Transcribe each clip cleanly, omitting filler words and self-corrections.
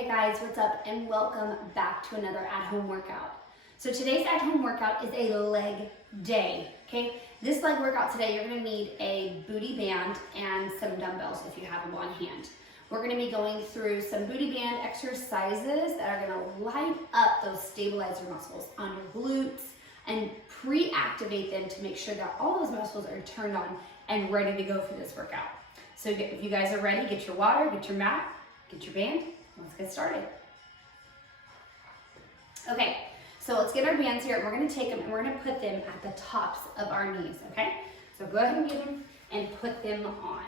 Hey guys, what's up and welcome back to another at-home workout. So today's at-home workout is a leg day, okay? This leg workout today, you're gonna need a booty band and some dumbbells if you have them on hand. We're gonna be going through some booty band exercises that are gonna light up those stabilizer muscles on your glutes and pre-activate them to make sure that all those muscles are turned on and ready to go for this workout. So if you guys are ready, get your water, get your mat, get your band. Let's get started. Okay, so let's get our bands here. We're gonna take them and we're gonna put them at the tops of our knees, okay? So go ahead and get them and put them on.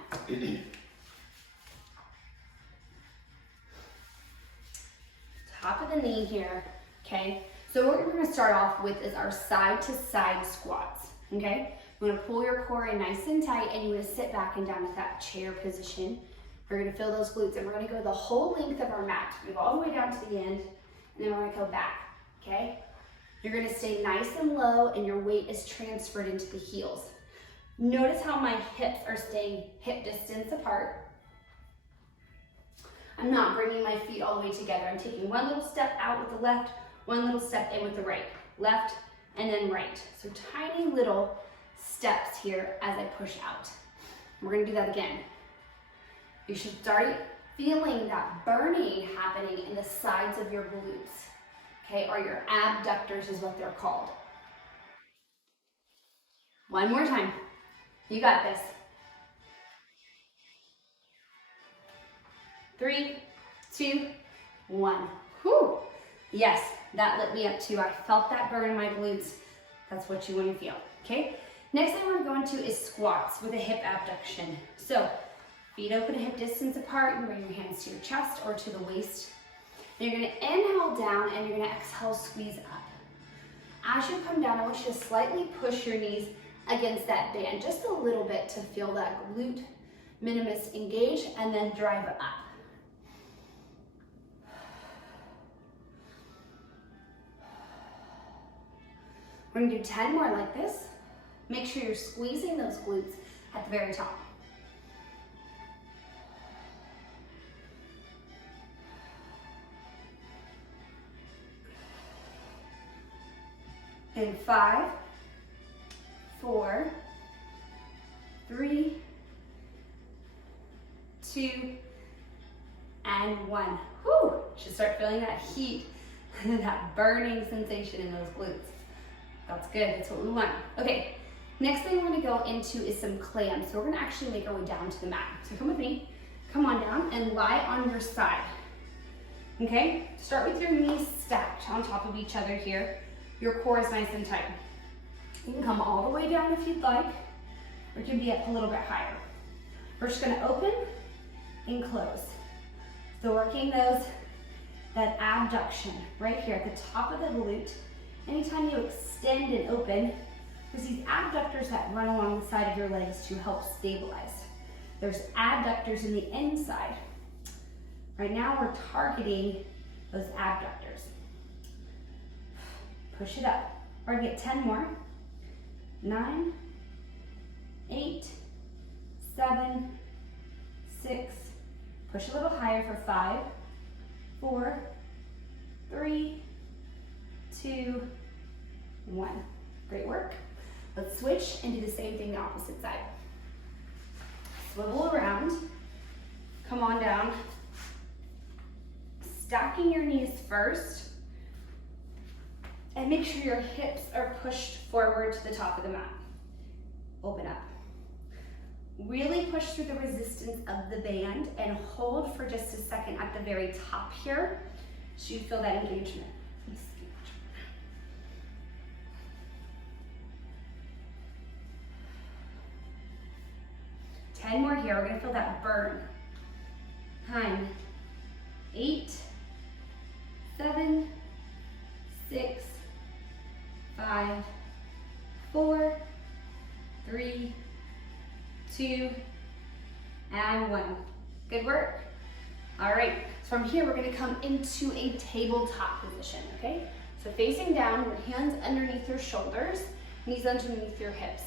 Top of the knee here, okay? So what we're gonna start off with is our side to side squats, okay? You're gonna pull your core in nice and tight and you're gonna sit back and down with that chair position. We're gonna feel those glutes and we're gonna go the whole length of our mat. We go all the way down to the end and then we're gonna go back, okay? You're gonna stay nice and low and your weight is transferred into the heels. Notice how my hips are staying hip distance apart. I'm not bringing my feet all the way together. I'm taking one little step out with the left, one little step in with the right. Left and then right. So tiny little steps here as I push out. We're gonna do that again. You should start feeling that burning happening in the sides of your glutes, okay, or your abductors is what they're called. One more time. You got this. 3, 2, 1. Whew. Yes, that lit me up too. I felt that burn in my glutes. That's what you want to feel, okay? Next thing we're going to is squats with a hip abduction. So, feet open, hip distance apart, and bring your hands to your chest or to the waist. And you're gonna inhale down and you're gonna exhale, squeeze up. As you come down, I want you to slightly push your knees against that band, just a little bit to feel that glute minimus engage and then drive up. We're gonna do 10 more like this. Make sure you're squeezing those glutes at the very top. In 5, 4, 3, 2, and 1. Whew! Should start feeling that heat, that burning sensation in those glutes. That's good, that's what we want. Okay, next thing we're gonna go into is some clams. So we're gonna actually make our way down to the mat. So come with me, come on down and lie on your side. Okay, start with your knees stacked on top of each other here. Your core is nice and tight. You can come all the way down if you'd like, or you can be up a little bit higher. We're just gonna open and close. So working that abduction right here at the top of the glute. Anytime you extend and open, there's these abductors that run along the side of your legs to help stabilize. There's adductors in the inside. Right now we're targeting those abductors. Push it up. We're gonna get 10 more. 9, 8, 7, 6. Push a little higher for 5, 4, 3, 2, 1. Great work. Let's switch and do the same thing the opposite side. Swivel around. Come on down. Stacking your knees first. And make sure your hips are pushed forward to the top of the mat. Open up. Really push through the resistance of the band and hold for just a second at the very top here so you feel that engagement. 10 more here. We're gonna feel that burn. 9, 8, 7, 6, 5, 4, 3, 2, and 1. Good work. All right, so from here, we're gonna come into a tabletop position, okay? So facing down, your hands underneath your shoulders, knees underneath your hips.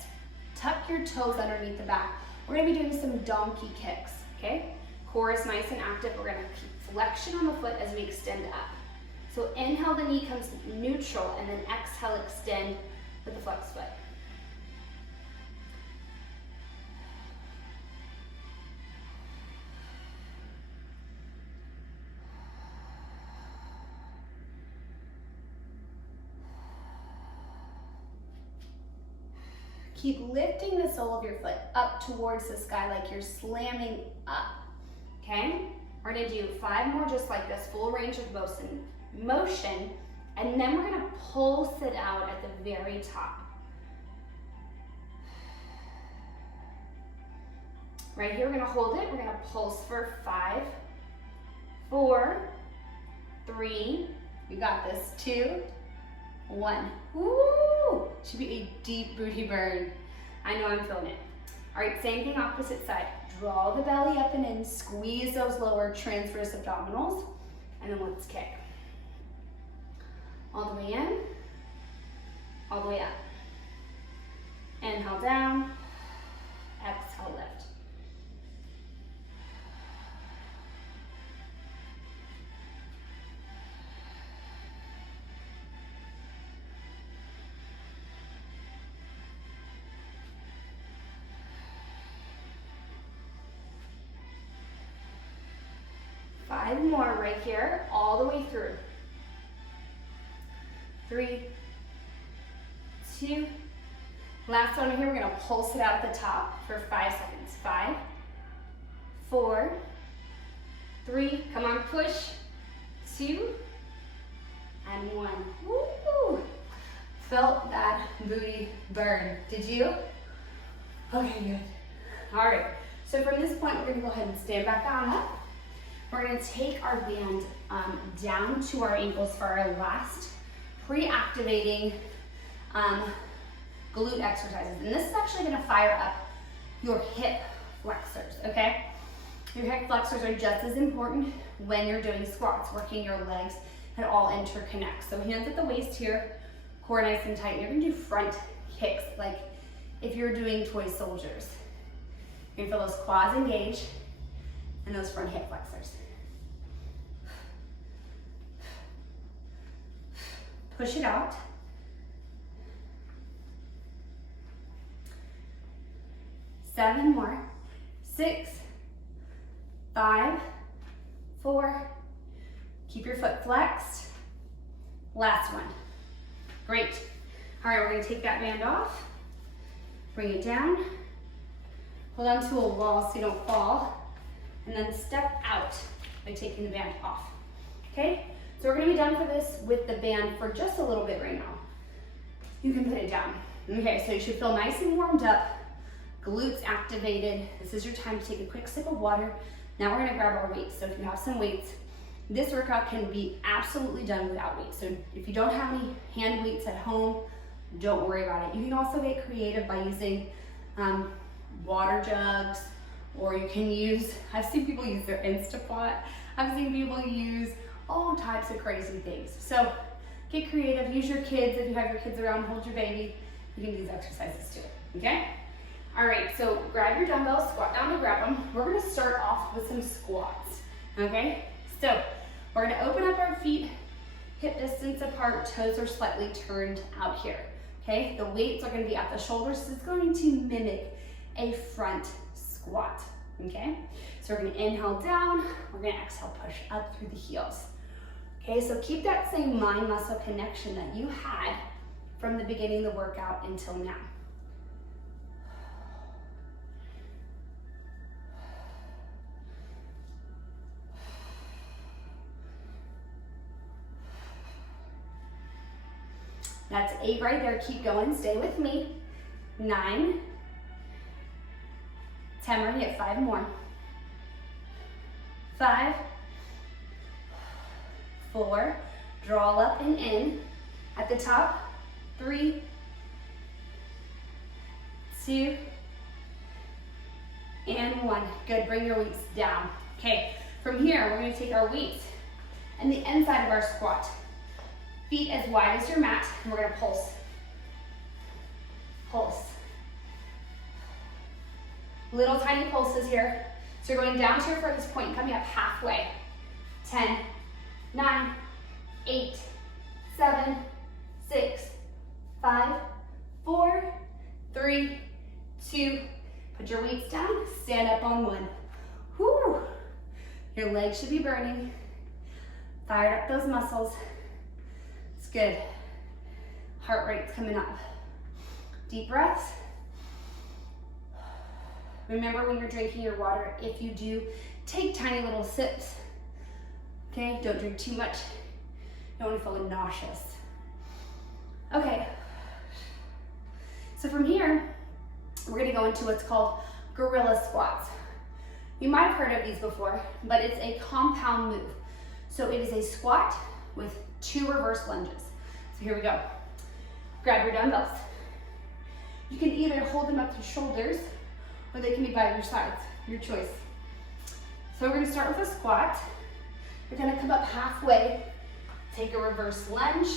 Tuck your toes underneath the back. We're gonna be doing some donkey kicks, okay? Core is nice and active. We're gonna keep flexion on the foot as we extend up. So inhale, the knee comes neutral, and then exhale, extend with the flexed foot. Keep lifting the sole of your foot up towards the sky like you're slamming up, okay? We're gonna do 5 more just like this, full range of motion, and then we're gonna pulse it out at the very top. Right here, we're gonna hold it. We're gonna pulse for 5, 4, 3, you got this, 2, 1. Woo! Should be a deep booty burn. I know I'm feeling it. All right, same thing, opposite side. Draw the belly up and in, squeeze those lower transverse abdominals, and then let's kick. All the way in, all the way up. Inhale down, exhale lift. Five more right here, all the way through. 3, 2, last one here, we're gonna pulse it out at the top for 5 seconds. 5, 4, 3, come on, push, 2, and 1. Woo! Felt that booty burn, did you? Okay, good. All right, so from this point, we're gonna go ahead and stand back on up. We're gonna take our band down to our ankles for our last pre-activating glute exercises. And this is actually gonna fire up your hip flexors, okay? Your hip flexors are just as important when you're doing squats, working your legs, and all interconnect. So hands at the waist here, core nice and tight. You're gonna do front kicks, like if you're doing toy soldiers. You're gonna feel those quads engage and those front hip flexors. Push it out. 7 more. 6, 5, 4. Keep your foot flexed. Last one. Great. All right, we're gonna take that band off. Bring it down. Hold on to a wall so you don't fall. And then step out by taking the band off. Okay? So we're gonna be done for this with the band for just a little bit right now. You can put it down. Okay, so you should feel nice and warmed up, glutes activated. This is your time to take a quick sip of water. Now we're gonna grab our weights. So if you have some weights, this workout can be absolutely done without weights. So if you don't have any hand weights at home, don't worry about it. You can also get creative by using water jugs, or you can use, I've seen people use their Instapot. I've seen people use all types of crazy things. So get creative, use your kids. If you have your kids around, hold your baby. You can do these exercises too, okay? All right, so grab your dumbbells, squat down to grab them. We're gonna start off with some squats, okay? So we're gonna open up our feet, hip distance apart, toes are slightly turned out here, okay? The weights are gonna be at the shoulders, so it's going to mimic a front squat, okay? So we're gonna inhale down, we're gonna exhale, push up through the heels. Okay, so keep that same mind-muscle connection that you had from the beginning of the workout until now. That's 8 right there, keep going, stay with me. 9, 10, we're gonna get 5 more. 5, 4, draw up and in. At the top, 3, 2, and 1. Good, bring your weights down. Okay, from here, we're gonna take our weights and the inside of our squat. Feet as wide as your mat, and we're gonna pulse. Pulse. Little tiny pulses here. So you're going down to your furthest point, coming up halfway. 10, 9, 8, 7, 6, 5, 4, 3, 2. Put your weights down, stand up on one. Whew. Your legs should be burning. Fire up those muscles. It's good. Heart rate's coming up. Deep breaths. Remember when you're drinking your water, if you do, take tiny little sips. Okay, don't drink too much. You don't want to feel nauseous. Okay, so from here, we're gonna go into what's called gorilla squats. You might have heard of these before, but it's a compound move. So it is a squat with 2 reverse lunges. So here we go. Grab your dumbbells. You can either hold them up to your shoulders, or they can be by your sides, your choice. So we're gonna start with a squat. You're gonna come up halfway, take a reverse lunge,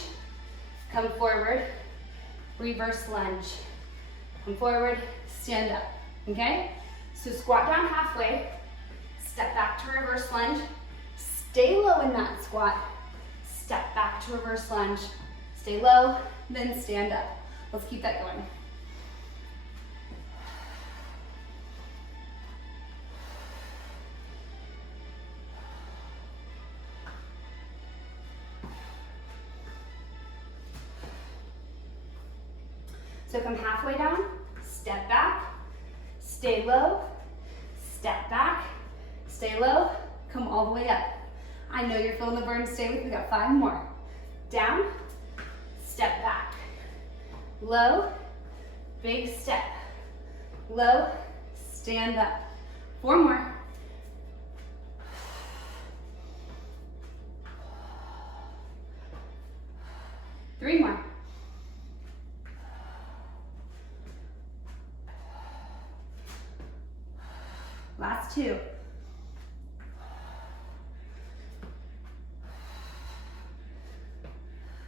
come forward, reverse lunge, come forward, stand up, okay? So squat down halfway, step back to reverse lunge, stay low in that squat, step back to reverse lunge, stay low, then stand up. Let's keep that going. So come halfway down, step back, stay low, step back, stay low, come all the way up. I know you're feeling the burn, stay with me, we got 5 more. Down, step back, low, big step, low, stand up. 4 more. Three more. Last 2.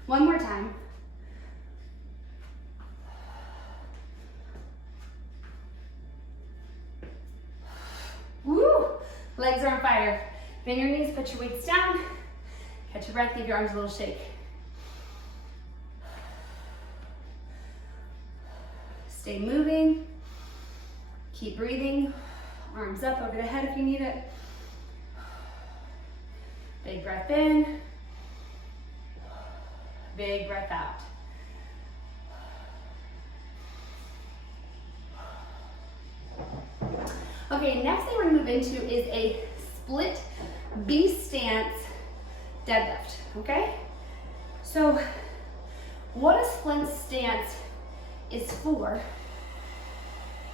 One more time. Woo! Legs are on fire. Bend your knees, put your weights down. Catch your breath, give your arms a little shake. Stay moving. Keep breathing. Arms up over the head if you need it. Big breath in. Big breath out. Okay, next thing we're gonna move into is a split B stance deadlift, okay? So what a split stance is for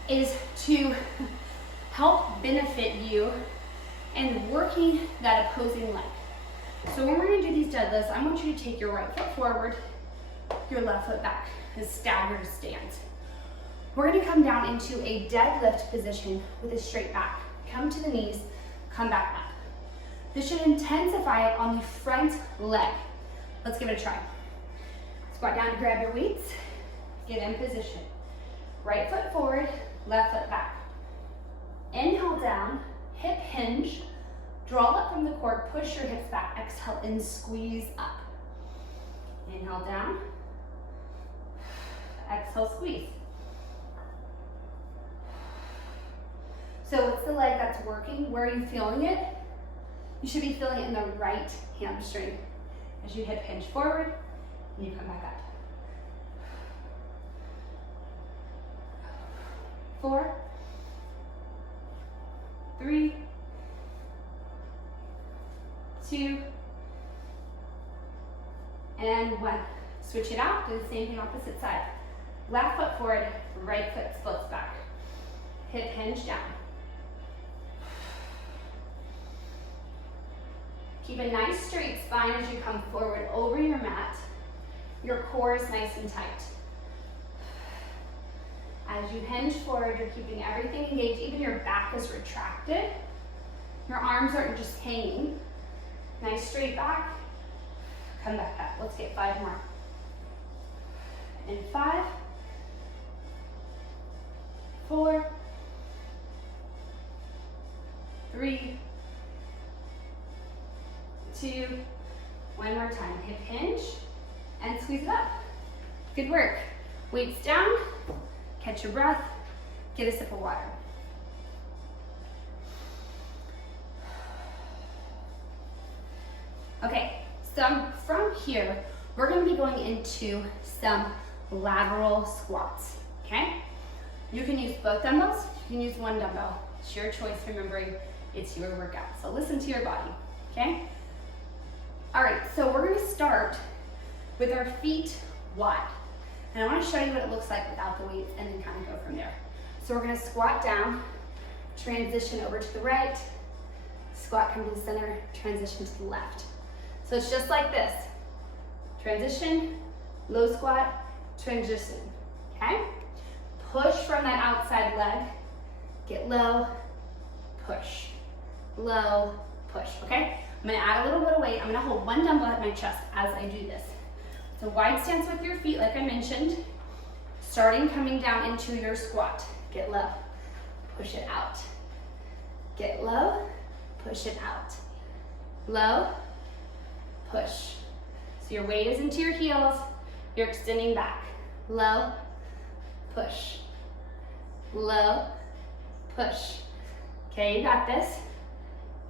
is to help benefit you and working that opposing leg. So when we're gonna do these deadlifts, I want you to take your right foot forward, your left foot back, a staggered stance. We're gonna come down into a deadlift position with a straight back. Come to the knees, come back up. This should intensify it on the front leg. Let's give it a try. Squat down to grab your weights, get in position. Right foot forward, left foot back. Inhale down, hip hinge, draw up from the core, push your hips back, exhale and squeeze up. Inhale down, exhale, squeeze. So what's the leg that's working? Where are you feeling it? You should be feeling it in the right hamstring. As you hip hinge forward, and you come back up. 4, 3, 2, and 1. Switch it out, do the same thing opposite side. Left foot forward, right foot splits back. Hip hinge down. Keep a nice straight spine as you come forward over your mat. Your core is nice and tight. As you hinge forward, you're keeping everything engaged. Even your back is retracted. Your arms aren't just hanging. Nice straight back. Come back up. Let's get 5 more. In 5, 4, 3, 2, one more time. Hip hinge and squeeze it up. Good work. Weights down, catch your breath, get a sip of water. Okay, so from here, we're gonna be going into some lateral squats, okay? You can use both dumbbells, you can use one dumbbell. It's your choice, remembering it's your workout. So listen to your body, okay? All right, so we're gonna start with our feet wide. And I wanna show you what it looks like without the weights and then kind of go from there. So we're gonna squat down, transition over to the right, squat, come to the center, transition to the left. So it's just like this. Transition, low squat, transition, okay? Push from that outside leg, get low, push, low, push, okay? I'm gonna add a little bit of weight. I'm gonna hold one dumbbell at my chest as I do this. So wide stance with your feet, like I mentioned, starting coming down into your squat. Get low, push it out. Get low, push it out. Low, push. So your weight is into your heels, you're extending back. Low, push. Low, push. Okay, you got this.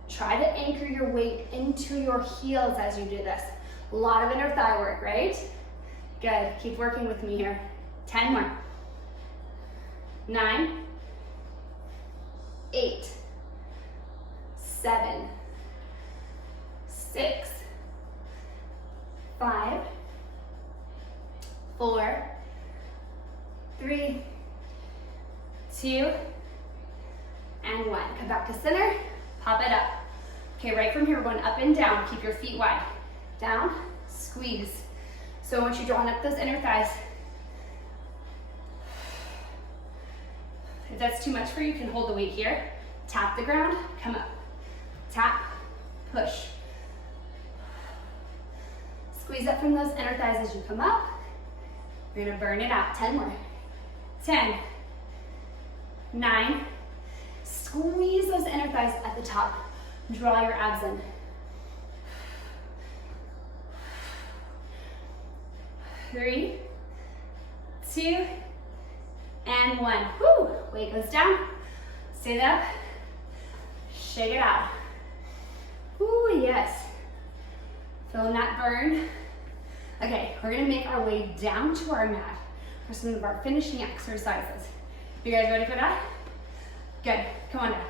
Try to anchor your weight into your heels as you do this. A lot of inner thigh work, right? Good, keep working with me here. 10 more. 9, 8, 7, 6, 5, 4, 3, 2, and 1. Come back to center, pop it up. Okay, right from here, we're going up and down. Keep your feet wide. Down, squeeze. So once you're drawing up those inner thighs, if that's too much for you, you can hold the weight here. Tap the ground, come up. Tap, push. Squeeze up from those inner thighs as you come up. You're gonna burn it out. 10 more. 10, 9, squeeze those inner thighs at the top. Draw your abs in. 3, 2, and 1. Woo! Weight goes down. Stand up. Shake it out. Ooh, yes. Feeling that burn. Okay, we're gonna make our way down to our mat for some of our finishing exercises. You guys ready for that? Good, come on down.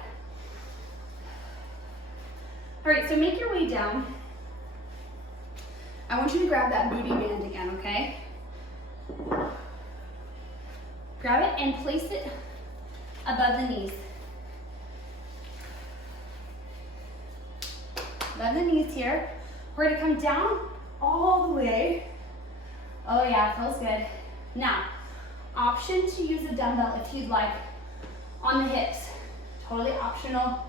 All right, so make your way down. I want you to grab that booty band again, okay? Grab it and place it above the knees. Above the knees here. We're gonna come down all the way. Oh yeah, feels good. Now, option to use a dumbbell if you'd like on the hips. Totally optional.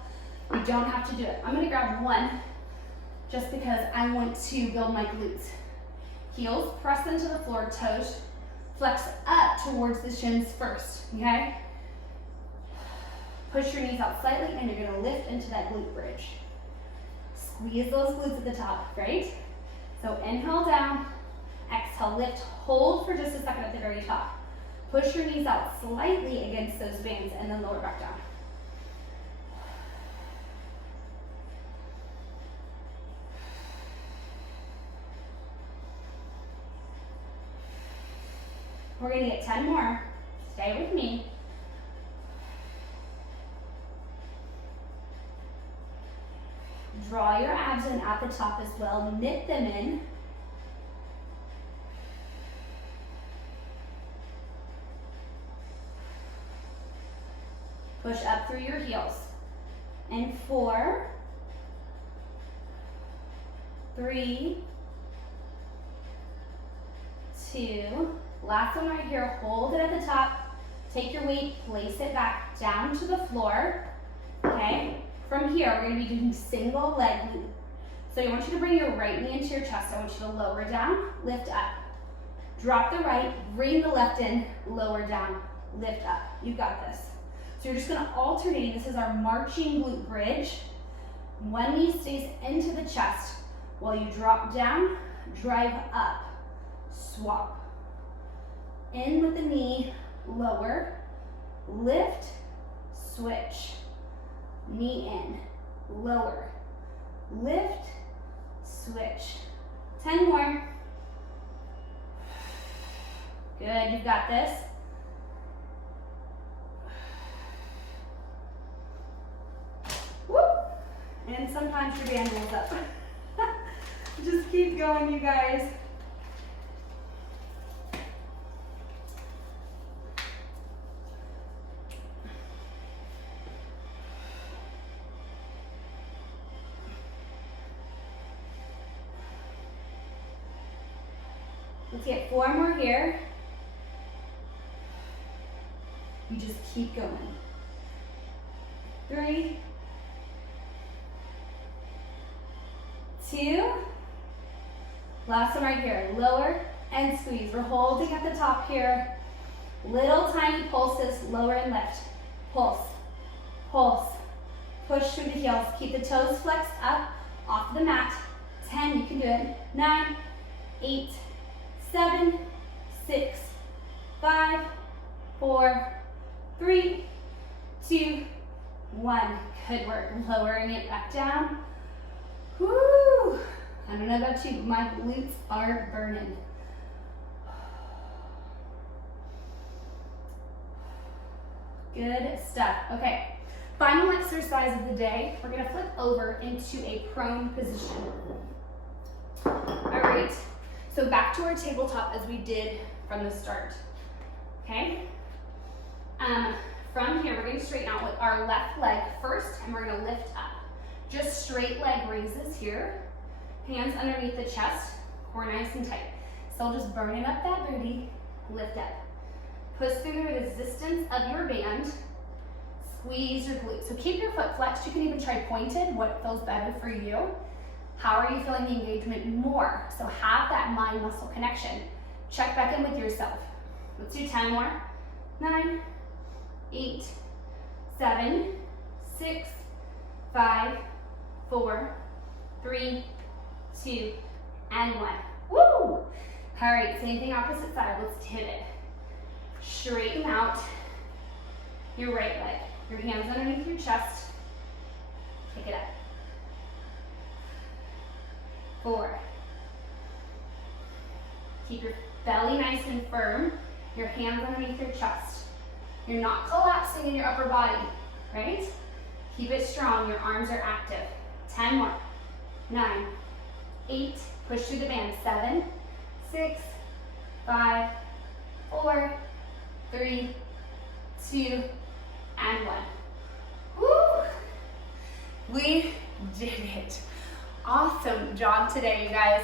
You don't have to do it. I'm gonna grab one just because I want to build my glutes. Heels press into the floor, toes flex up towards the shins first, okay? Push your knees out slightly and you're gonna lift into that glute bridge. Squeeze those glutes at the top, right? So inhale down, exhale, lift, hold for just a second at the very top. Push your knees out slightly against those bands and then lower back down. We're gonna get 10 more. Stay with me. Draw your abs in at the top as well. Knit them in. Push up through your heels. And 4, 3, 2, last one right here, hold it at the top, take your weight, place it back down to the floor, okay? From here, we're gonna be doing single leg glute. So I want you to bring your right knee into your chest. I want you to lower down, lift up. Drop the right, bring the left in, lower down, lift up. You got this. So you're just gonna alternate. This is our marching glute bridge. One knee stays into the chest while you drop down, drive up, swap. In with the knee, lower, lift, switch. Knee in, lower, lift, switch. 10 more. Good, you've got this. Whoop. And sometimes your band rolls up. Just keep going, you guys. Let's get 4 more here. You just keep going. 3, 2, last one right here. Lower and squeeze. We're holding at the top here. Little tiny pulses, lower and lift. Pulse, pulse. Push through the heels. Keep the toes flexed up off the mat. 10, you can do it. 9, 8, 7, 6, 5, 4, 3, 2, 1. Good work. Lowering it back down. Woo! I don't know about you, but my glutes are burning. Good stuff. Okay, final exercise of the day. We're gonna flip over into a prone position. All right, so back to our tabletop as we did from the start, okay? From here, we're gonna straighten out with our left leg first, and we're gonna lift up. Just straight leg raises here. Hands underneath the chest, core nice and tight. Still just burning up that booty, lift up. Push through the resistance of your band, squeeze your glutes. So keep your foot flexed. You can even try pointed, what feels better for you. How are you feeling the engagement more? So have that mind-muscle connection. Check back in with yourself. Let's do 10 more. 9, 8, 7, 6, 5, 4, 3, 2, and 1. Woo! All right, same thing opposite side. Let's hit it. Straighten out your right leg. Your hands underneath your chest. Pick it up. 4. Keep your belly nice and firm. Your hands underneath your chest. You're not collapsing in your upper body, right? Keep it strong. Your arms are active. 10 more. 9, 8, push through the band. 7, 6, 5, 4, 3, 2, and 1. Woo! We did it. Awesome job today, you guys.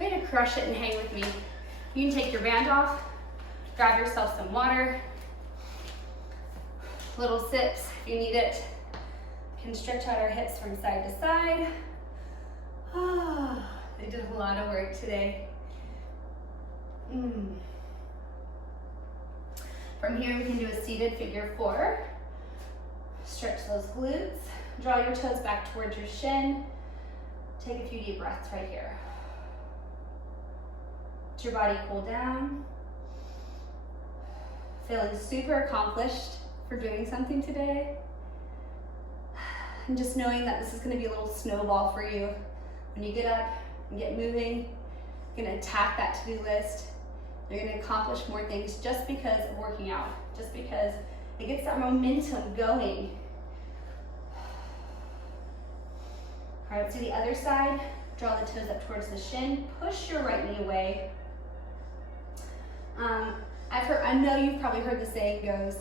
Way to crush it and hang with me. You can take your band off, grab yourself some water, little sips if you need it. Can stretch out our hips from side to side. Oh, I did a lot of work today. From here, we can do a seated figure 4. Stretch those glutes. Draw your toes back towards your shin. Take a few deep breaths right here. Let your body cool down. Feeling super accomplished for doing something today. And just knowing that this is going to be a little snowball for you. When you get up and get moving, you're going to attack that to-do list. You're going to accomplish more things just because of working out, just because it gets that momentum going. All right, let's do the other side. Draw the toes up towards the shin. Push your right knee away. I know you've probably heard the saying goes,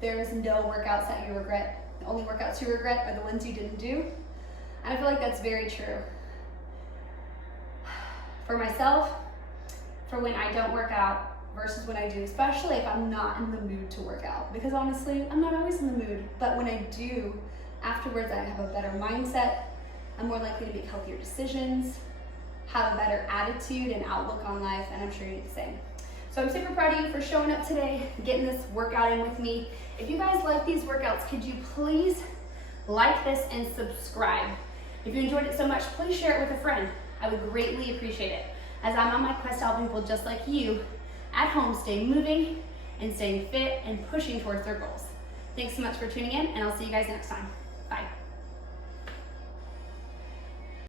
there is no workouts that you regret. The only workouts you regret are the ones you didn't do. And I feel like that's very true. For myself, for when I don't work out versus when I do, especially if I'm not in the mood to work out. Because honestly, I'm not always in the mood. But when I do, afterwards I have a better mindset. I'm more likely to make healthier decisions, have a better attitude and outlook on life, and I'm sure you do the same. So I'm super proud of you for showing up today, getting this workout in with me. If you guys like these workouts, could you please like this and subscribe? If you enjoyed it so much, please share it with a friend. I would greatly appreciate it, as I'm on my quest to help people just like you at home stay moving and staying fit and pushing towards their goals. Thanks so much for tuning in, and I'll see you guys next time.